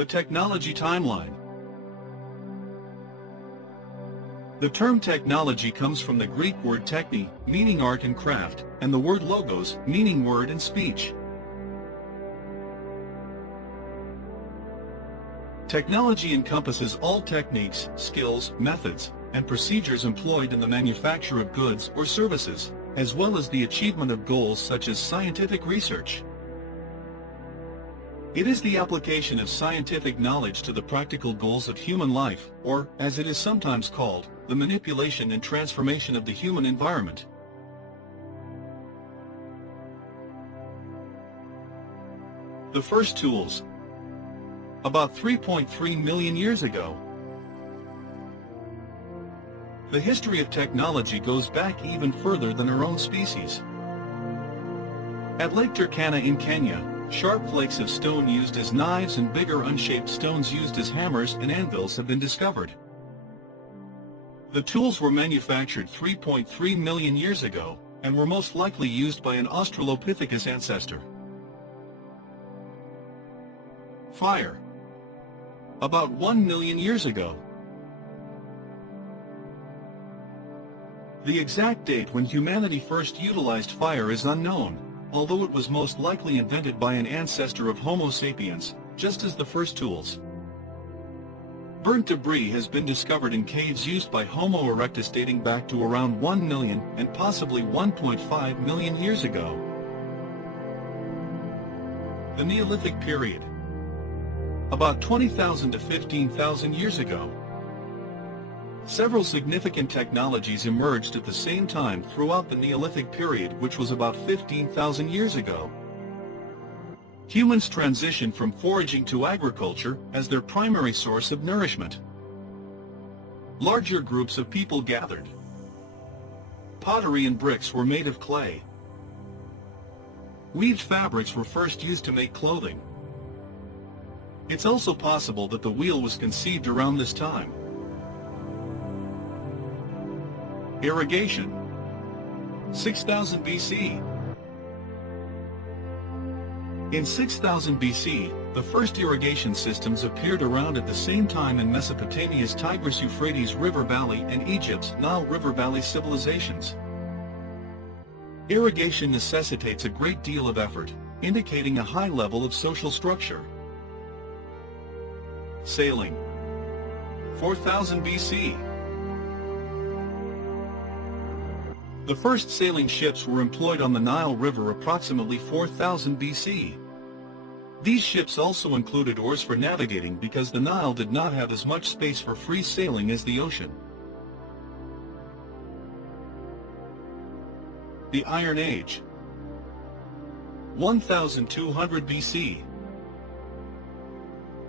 The technology timeline. The term technology comes from the Greek word techne, meaning art and craft, and the word logos, meaning word and speech. Technology encompasses all techniques, skills, methods, and procedures employed in the manufacture of goods or services, as well as the achievement of goals such as scientific research. It is the application of scientific knowledge to the practical goals of human life, or, as it is sometimes called, the manipulation and transformation of the human environment. The first tools. About 3.3 million years ago. The history of technology goes back even further than our own species. At Lake Turkana in Kenya, sharp flakes of stone used as knives and bigger unshaped stones used as hammers and anvils have been discovered. The tools were manufactured 3.3 million years ago, and were most likely used by an Australopithecus ancestor. Fire. About 1 million years ago. The exact date when humanity first utilized fire is unknown, although it was most likely invented by an ancestor of Homo sapiens, just as the first tools. Burnt debris has been discovered in caves used by Homo erectus dating back to around 1 million and possibly 1.5 million years ago. The Neolithic Period. About 20,000 to 15,000 years ago. Several significant technologies emerged at the same time throughout the Neolithic period, which was about 15,000 years ago. Humans transitioned from foraging to agriculture as their primary source of nourishment. Larger groups of people gathered. Pottery and bricks were made of clay. Weaved fabrics were first used to make clothing. It's also possible that the wheel was conceived around this time. Irrigation. 6000 BC. In 6000 BC, the first irrigation systems appeared around at the same time in Mesopotamia's Tigris-Euphrates River Valley and Egypt's Nile River Valley civilizations. Irrigation necessitates a great deal of effort, indicating a high level of social structure. Sailing. 4000 BC. The first sailing ships were employed on the Nile River approximately 4000 BC. These ships also included oars for navigating because the Nile did not have as much space for free sailing as the ocean. The Iron Age. 1200 BC.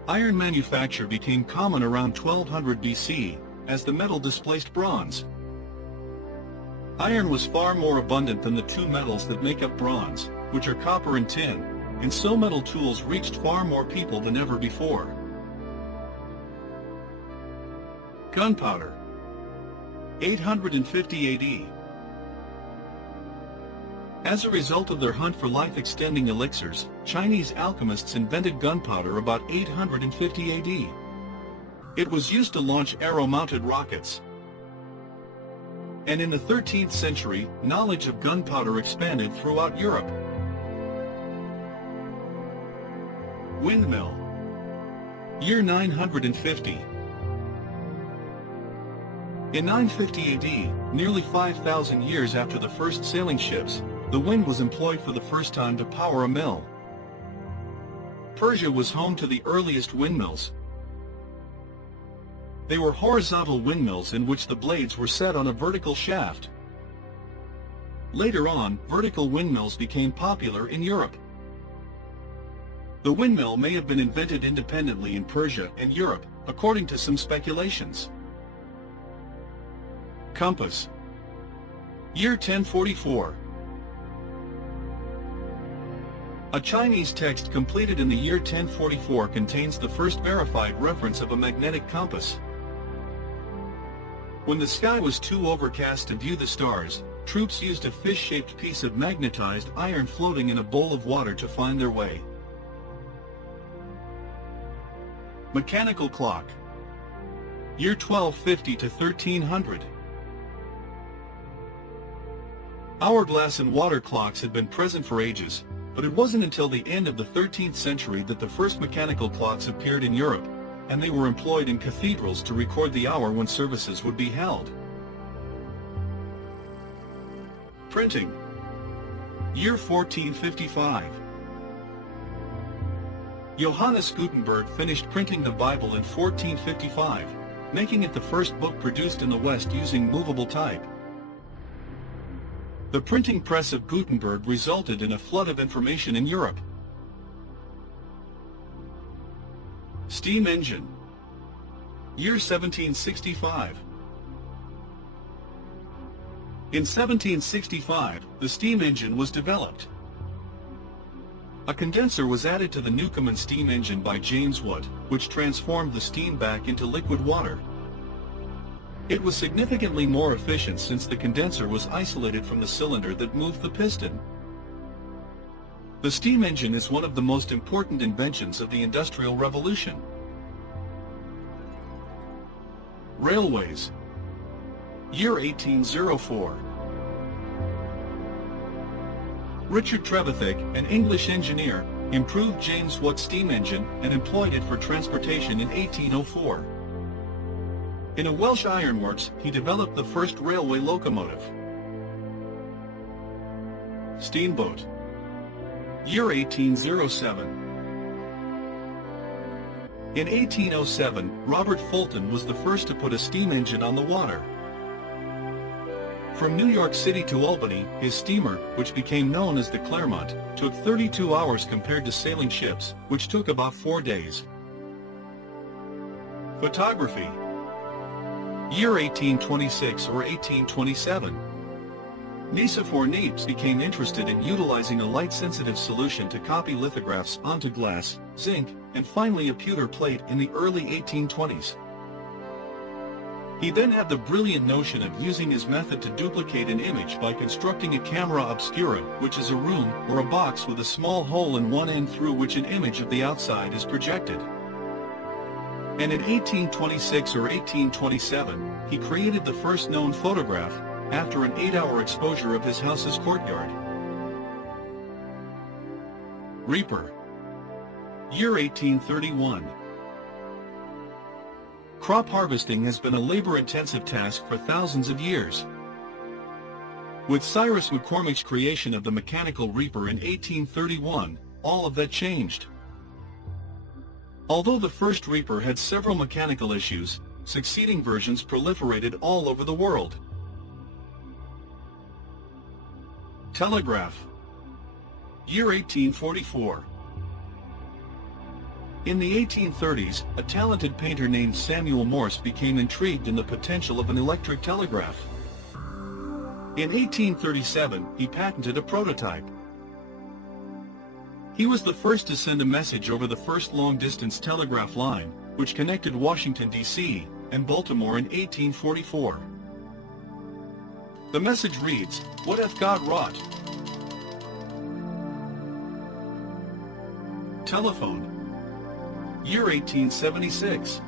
Iron manufacture became common around 1200 BC, as the metal displaced bronze. Iron was far more abundant than the two metals that make up bronze, which are copper and tin, and so metal tools reached far more people than ever before. Gunpowder. 850 AD. As a result of their hunt for life-extending elixirs, Chinese alchemists invented gunpowder about 850 AD. It was used to launch arrow-mounted rockets. And in the 13th century, knowledge of gunpowder expanded throughout Europe. Windmill. Year 950. In 950 AD, nearly 5,000 years after the first sailing ships, the wind was employed for the first time to power a mill. Persia was home to the earliest windmills. They were horizontal windmills in which the blades were set on a vertical shaft. Later on, vertical windmills became popular in Europe. The windmill may have been invented independently in Persia and Europe, according to some speculations. Compass. Year 1044. A Chinese text completed in the year 1044 contains the first verified reference of a magnetic compass. When the sky was too overcast to view the stars, troops used a fish-shaped piece of magnetized iron floating in a bowl of water to find their way. Mechanical clock. Year 1250 to 1300. Hourglass and water clocks had been present for ages, but it wasn't until the end of the 13th century that the first mechanical clocks appeared in Europe, and they were employed in cathedrals to record the hour when services would be held. Printing. Year 1455. Johannes Gutenberg finished printing the Bible in 1455, making it the first book produced in the West using movable type. The printing press of Gutenberg resulted in a flood of information in Europe. Steam engine. Year 1765. In 1765, the steam engine was developed. A condenser was added to the Newcomen steam engine by James Watt, which transformed the steam back into liquid water. It was significantly more efficient since the condenser was isolated from the cylinder that moved the piston. The steam engine is one of the most important inventions of the Industrial Revolution. Railways. Year 1804. Richard Trevithick, an English engineer, improved James Watt's steam engine and employed it for transportation in 1804. In a Welsh ironworks, he developed the first railway locomotive. Steamboat. Year 1807. In 1807, Robert Fulton was the first to put a steam engine on the water. From New York City to Albany, his steamer, which became known as the Claremont, took 32 hours compared to sailing ships, which took about 4 days. Photography. Year 1826 or 1827. Nicephore Niepce became interested in utilizing a light-sensitive solution to copy lithographs onto glass, zinc, and finally a pewter plate in the early 1820s. He then had the brilliant notion of using his method to duplicate an image by constructing a camera obscura, which is a room or a box with a small hole in one end through which an image of the outside is projected. And in 1826 or 1827, he created the first known photograph, after an 8-hour exposure of his house's courtyard. Reaper. Year 1831. Crop harvesting has been a labor-intensive task for thousands of years. With Cyrus McCormick's creation of the mechanical reaper in 1831, all of that changed. Although the first reaper had several mechanical issues, succeeding versions proliferated all over the world. Telegraph. Year 1844. In the 1830s, a talented painter named Samuel Morse became intrigued in the potential of an electric telegraph. In 1837, he patented a prototype. He was the first to send a message over the first long-distance telegraph line, which connected Washington, D.C., and Baltimore in 1844. The message reads, "What hath God wrought?" Telephone. Year 1876.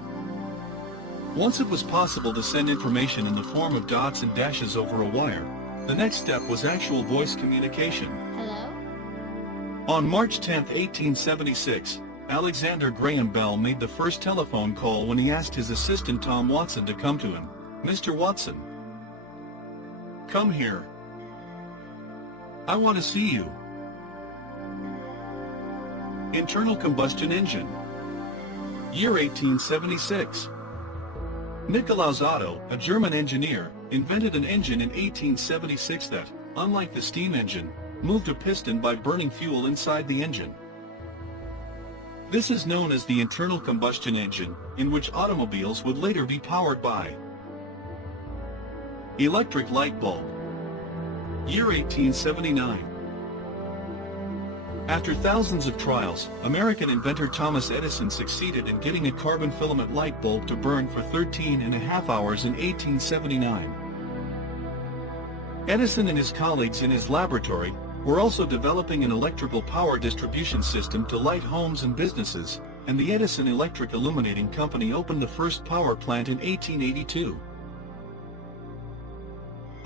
Once it was possible to send information in the form of dots and dashes over a wire, the next step was actual voice communication. Hello? On March 10, 1876, Alexander Graham Bell made the first telephone call when he asked his assistant Tom Watson to come to him. "Mr. Watson, come here. I want to see you." Internal combustion engine. Year 1876. Nikolaus Otto, a German engineer, invented an engine in 1876 that, unlike the steam engine, moved a piston by burning fuel inside the engine. This is known as the internal combustion engine, in which automobiles would later be powered by. Electric light bulb. Year 1879. After thousands of trials, American inventor Thomas Edison succeeded in getting a carbon filament light bulb to burn for 13.5 hours in 1879. Edison and his colleagues in his laboratory were also developing an electrical power distribution system to light homes and businesses, and the Edison Electric Illuminating Company opened the first power plant in 1882.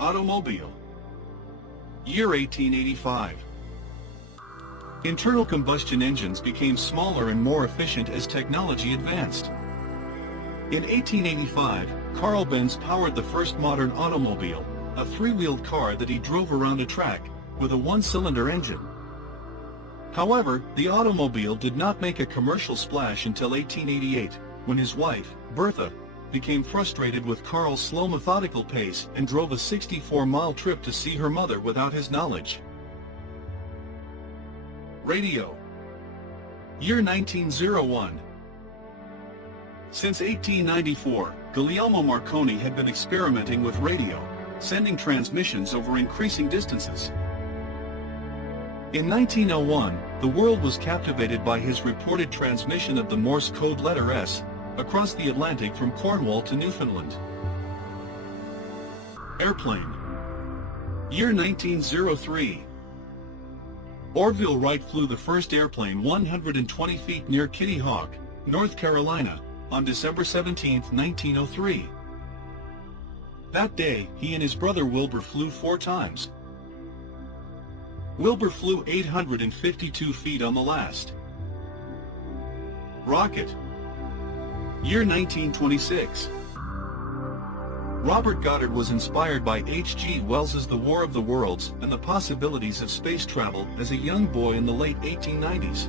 Automobile. Year 1885. Internal combustion engines became smaller and more efficient as technology advanced. In 1885, Carl Benz powered the first modern automobile, a three-wheeled car that he drove around a track, with a one-cylinder engine. However, the automobile did not make a commercial splash until 1888, when his wife, Bertha, became frustrated with Carl's slow methodical pace and drove a 64-mile trip to see her mother without his knowledge. Radio. Year 1901. Since 1894, Guglielmo Marconi had been experimenting with radio, sending transmissions over increasing distances. In 1901, the world was captivated by his reported transmission of the Morse code letter S, across the Atlantic from Cornwall to Newfoundland. Airplane. Year 1903. Orville Wright flew the first airplane 120 feet near Kitty Hawk, North Carolina, on December 17, 1903. That day, he and his brother Wilbur flew 4 times. Wilbur flew 852 feet on the last. Rocket. Year 1926. Robert Goddard was inspired by H.G. Wells's The War of the Worlds and the possibilities of space travel as a young boy in the late 1890s.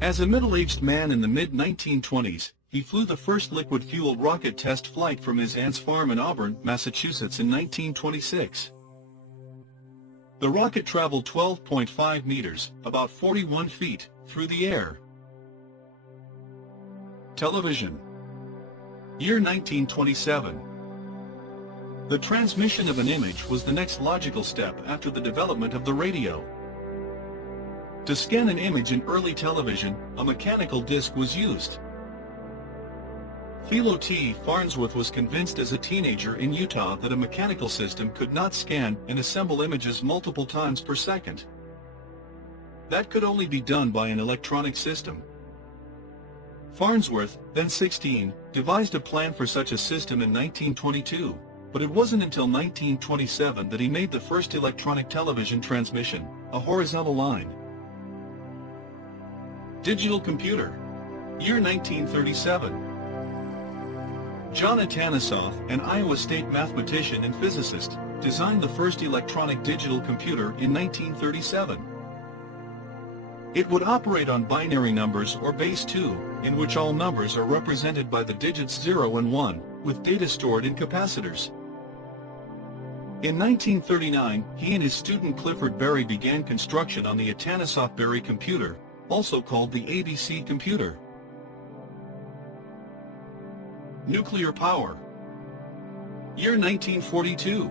As a middle-aged man in the mid-1920s, he flew the first liquid-fueled rocket test flight from his aunt's farm in Auburn, Massachusetts in 1926. The rocket traveled 12.5 meters, about 41 feet, through the air. Television. Year 1927. The transmission of an image was the next logical step after the development of the radio. To scan an image in early television, a mechanical disc was used. Philo T. Farnsworth was convinced as a teenager in Utah that a mechanical system could not scan and assemble images multiple times per second. That could only be done by an electronic system. Farnsworth, then 16, devised a plan for such a system in 1922, but it wasn't until 1927 that he made the first electronic television transmission, a horizontal line. Digital computer. Year 1937. John Atanasoff, an Iowa State mathematician and physicist, designed the first electronic digital computer in 1937. It would operate on binary numbers or base 2, in which all numbers are represented by the digits 0 and 1, with data stored in capacitors. In 1939, he and his student Clifford Berry began construction on the Atanasoff-Berry computer, also called the ABC computer. Nuclear power. Year 1942.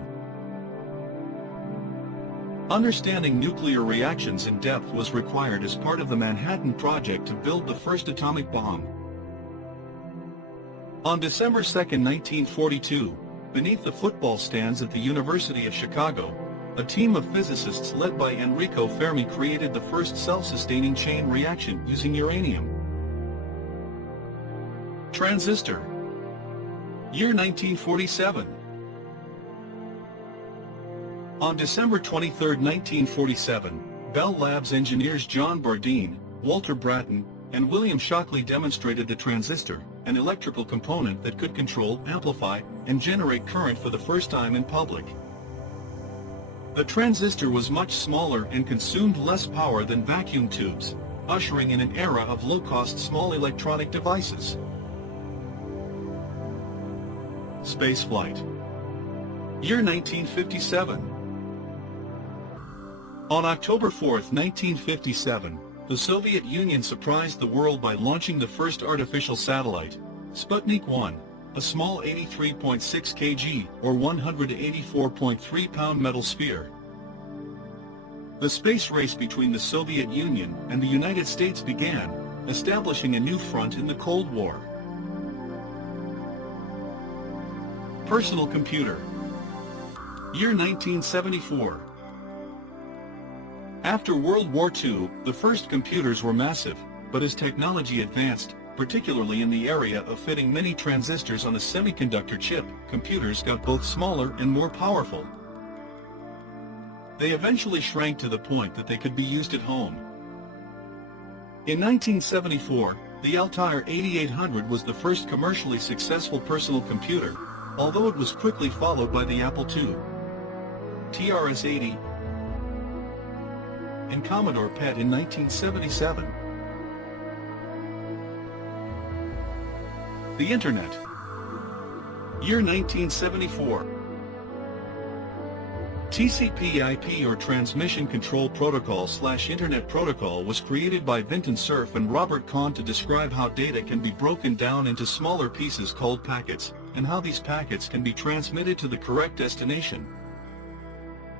Understanding nuclear reactions in depth was required as part of the Manhattan Project to build the first atomic bomb. On December 2, 1942, beneath the football stands at the University of Chicago, a team of physicists led by Enrico Fermi created the first self-sustaining chain reaction using uranium. Transistor. Year 1947. On December 23, 1947, Bell Labs engineers John Bardeen, Walter Bratton, and William Shockley demonstrated the transistor, an electrical component that could control, amplify, and generate current for the first time in public. The transistor was much smaller and consumed less power than vacuum tubes, ushering in an era of low-cost small electronic devices. Spaceflight. Year 1957. On October 4, 1957, the Soviet Union surprised the world by launching the first artificial satellite, Sputnik 1, a small 83.6 kg or 184.3-pound metal sphere. The space race between the Soviet Union and the United States began, establishing a new front in the Cold War. Personal computer. Year 1974. After World War II, the first computers were massive, But as technology advanced, particularly in the area of fitting many transistors on a semiconductor chip, computers got both smaller and more powerful. They eventually shrank to the point that they could be used at home. In 1974, the Altair 8800 was the first commercially successful personal computer, although it was quickly followed by the Apple II, TRS-80, and Commodore PET in 1977. The Internet. Year 1974. TCP/IP or Transmission Control Protocol/Internet Protocol was created by Vinton Cerf and Robert Kahn to describe how data can be broken down into smaller pieces called packets, and how these packets can be transmitted to the correct destination.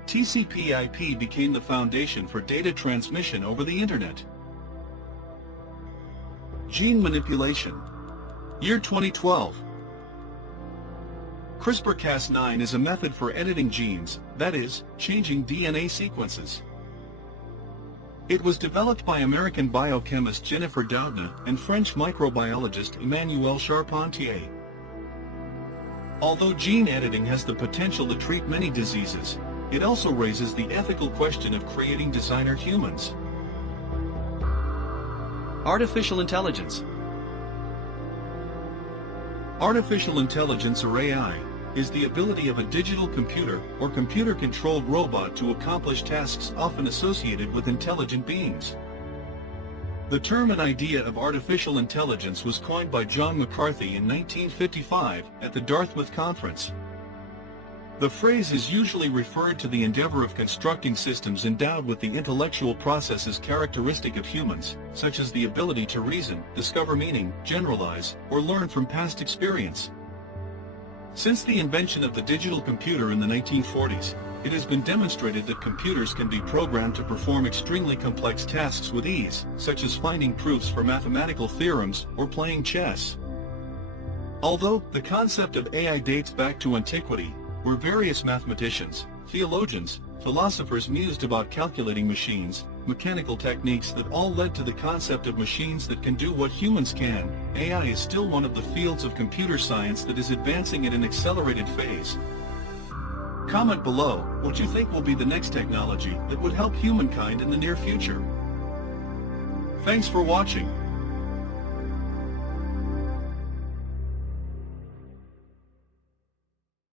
TCP/IP became the foundation for data transmission over the Internet. Gene manipulation. Year 2012. CRISPR-Cas9 is a method for editing genes, that is, changing DNA sequences. It was developed by American biochemist Jennifer Doudna and French microbiologist Emmanuel Charpentier. Although gene editing has the potential to treat many diseases, it also raises the ethical question of creating designer humans. Artificial intelligence. Artificial intelligence, or AI, is the ability of a digital computer or computer-controlled robot to accomplish tasks often associated with intelligent beings. The term and idea of artificial intelligence was coined by John McCarthy in 1955 at the Dartmouth Conference. The phrase is usually referred to the endeavor of constructing systems endowed with the intellectual processes characteristic of humans, such as the ability to reason, discover meaning, generalize, or learn from past experience. Since the invention of the digital computer in the 1940s, it has been demonstrated that computers can be programmed to perform extremely complex tasks with ease, such as finding proofs for mathematical theorems or playing chess. Although the concept of AI dates back to antiquity, where various mathematicians, theologians, philosophers mused about calculating machines, mechanical techniques that all led to the concept of machines that can do what humans can, AI is still one of the fields of computer science that is advancing at an accelerated phase. Comment below what you think will be the next technology that would help humankind in the near future. Thanks for watching.